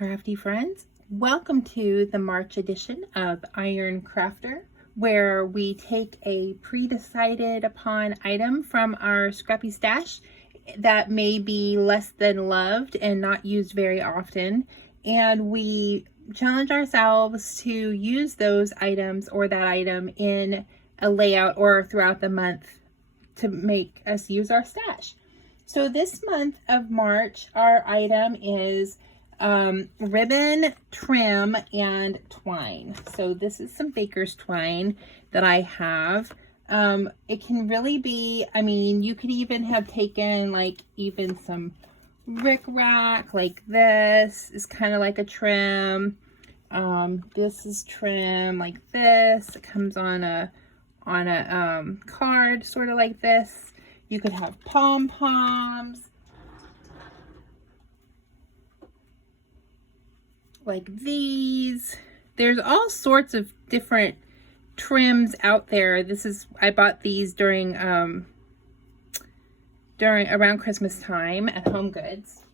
crafty friends. Welcome to the March edition of Iron Crafter, where we take a pre-decided upon item from our scrappy stash that may be less than loved and not used very often, and we challenge ourselves to use those items or that item in a layout or throughout the month to make us use our stash. So this month of March, our item is ribbon, trim, and twine. So this is some baker's twine that I have. It can really be, I mean, you could even have taken like even some rickrack, like this is kind of like a trim. This is trim like this. It comes on a card, sort of like this. You could have pom-poms like these. There's all sorts of different trims out there. I bought these during around Christmas time at Home Goods.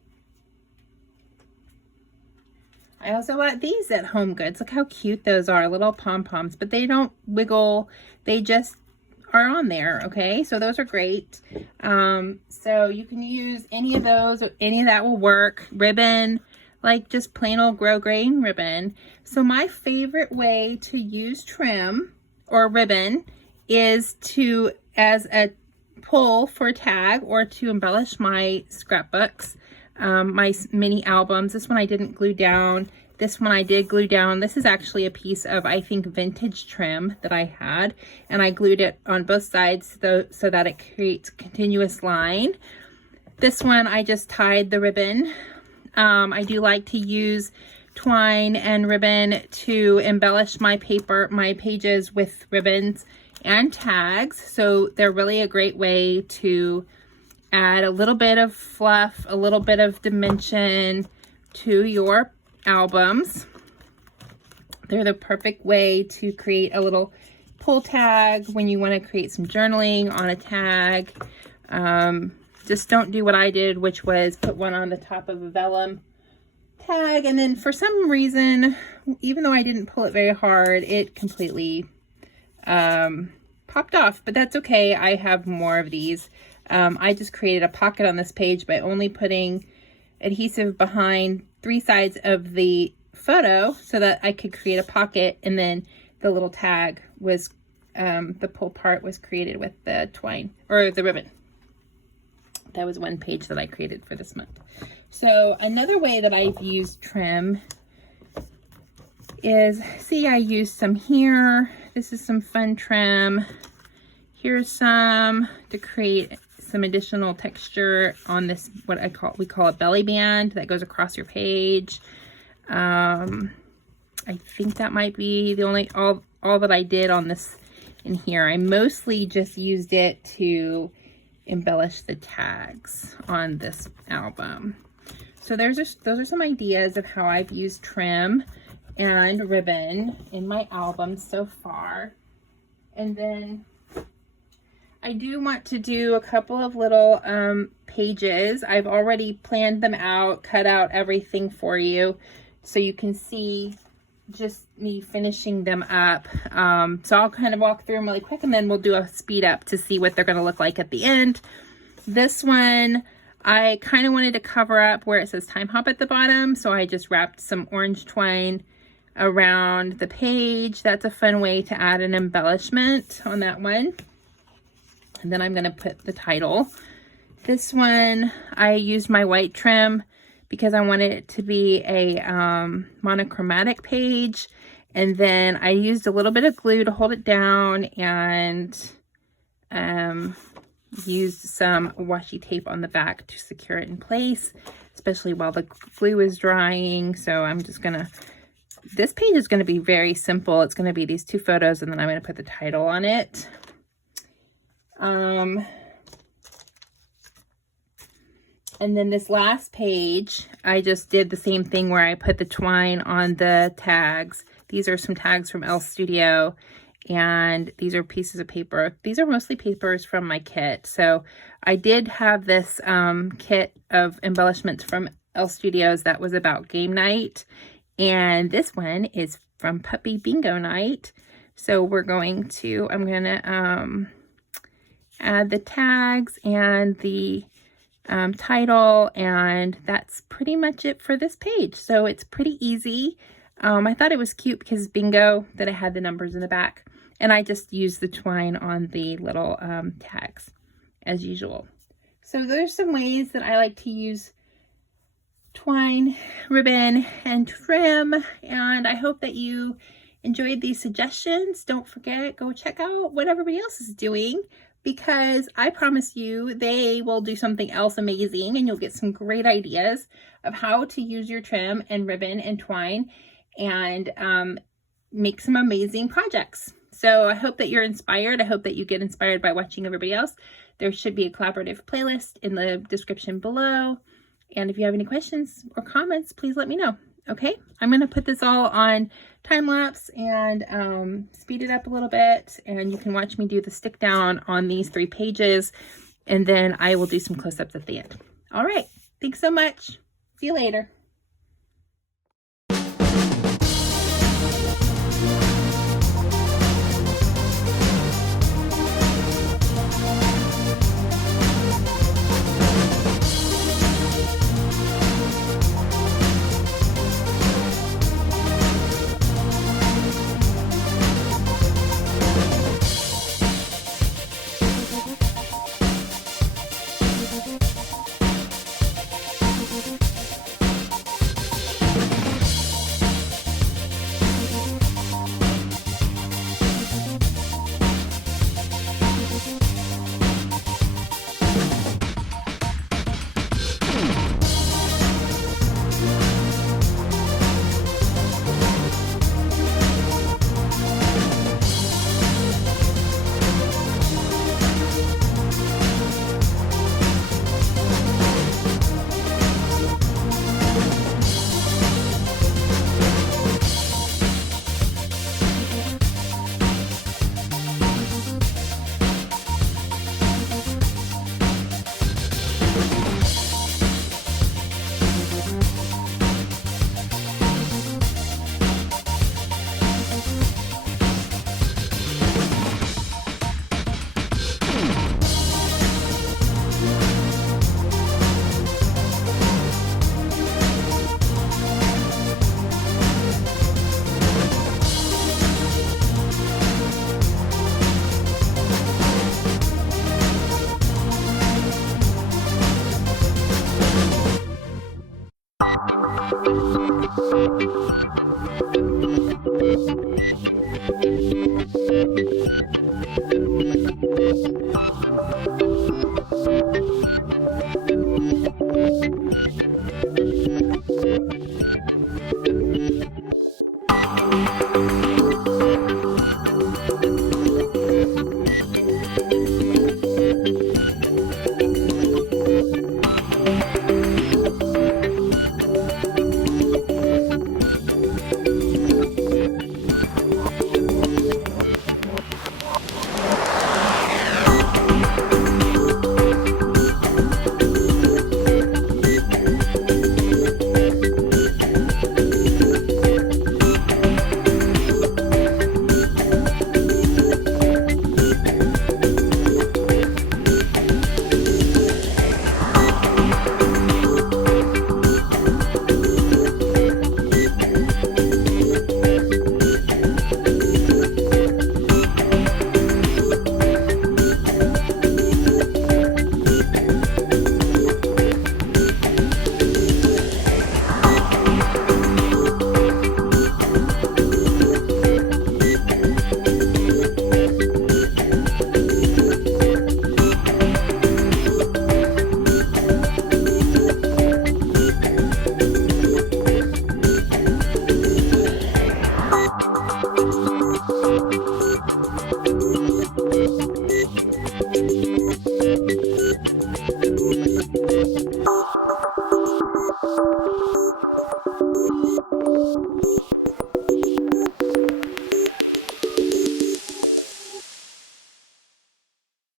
I also bought these at Home Goods. Look how cute those are, little pom-poms, but they don't wiggle. They just are on there, okay? So those are great. So you can use any of those, or any of that will work. Ribbon, like just plain old grosgrain ribbon. So my favorite way to use trim or ribbon is to, as a pull for a tag or to embellish my scrapbooks, my mini albums. This one I didn't glue down. This one I did glue down. This is actually a piece of, I think, vintage trim that I had, and I glued it on both sides so that it creates a continuous line. This one I just tied the ribbon. I do like to use twine and ribbon to embellish my pages with ribbons and tags. So they're really a great way to add a little bit of fluff, a little bit of dimension to your albums. They're the perfect way to create a little pull tag when you want to create some journaling on a tag. Just don't do what I did, which was put one on the top of a vellum tag, and then for some reason, even though I didn't pull it very hard, it completely popped off, but that's okay. I have more of these. I just created a pocket on this page by only putting adhesive behind 3 sides of the photo so that I could create a pocket, and then the little tag was, the pull part was created with the twine or the ribbon. That was one page that I created for this month. So another way that I've used trim is, see, I used some here. This is some fun trim. Here's some to create some additional texture on this, what we call a belly band that goes across your page. I think that might be the only, all that I did on this in here. I mostly just used it to embellish the tags on this album. So those are some ideas of how I've used trim and ribbon in my album so far. And then I do want to do a couple of little pages. I've already planned them out, cut out everything for you, so you can see just me finishing them up. So I'll kind of walk through them really quick, and then we'll do a speed up to see what they're going to look like at the end. This one, I kind of wanted to cover up where it says Time Hop at the bottom, so I just wrapped some orange twine around the page. That's a fun way to add an embellishment on that one. And then I'm going to put the title. This one, I used my white trim because I wanted it to be a monochromatic page. And then I used a little bit of glue to hold it down, and used some washi tape on the back to secure it in place, especially while the glue is drying. So I'm just gonna, this page is gonna be very simple. It's gonna be these 2 photos, and then I'm gonna put the title on it. And then this last page, I just did the same thing where I put the twine on the tags. These are some tags from Elle Studio, and these are pieces of paper. These are mostly papers from my kit. So I did have this kit of embellishments from Elle Studios that was about game night. And this one is from Puppy Bingo Night. So we're going to, I'm going to add the tags and the title, and that's pretty much it for this page. So it's pretty easy. I thought it was cute because bingo, that it had the numbers in the back, and I just used the twine on the little tags as usual. So there's some ways that I like to use twine, ribbon, and trim, and I hope that you enjoyed these suggestions. Don't forget, go check out what everybody else is doing, because I promise you they will do something else amazing, and you'll get some great ideas of how to use your trim and ribbon and twine and make some amazing projects. So I hope that you're inspired. I hope that you get inspired by watching everybody else. There should be a collaborative playlist in the description below. And if you have any questions or comments, please let me know. Okay, I'm going to put this all on time lapse and speed it up a little bit, and you can watch me do the stick down on these 3 pages, and then I will do some close-ups at the end. All right, thanks so much. See you later.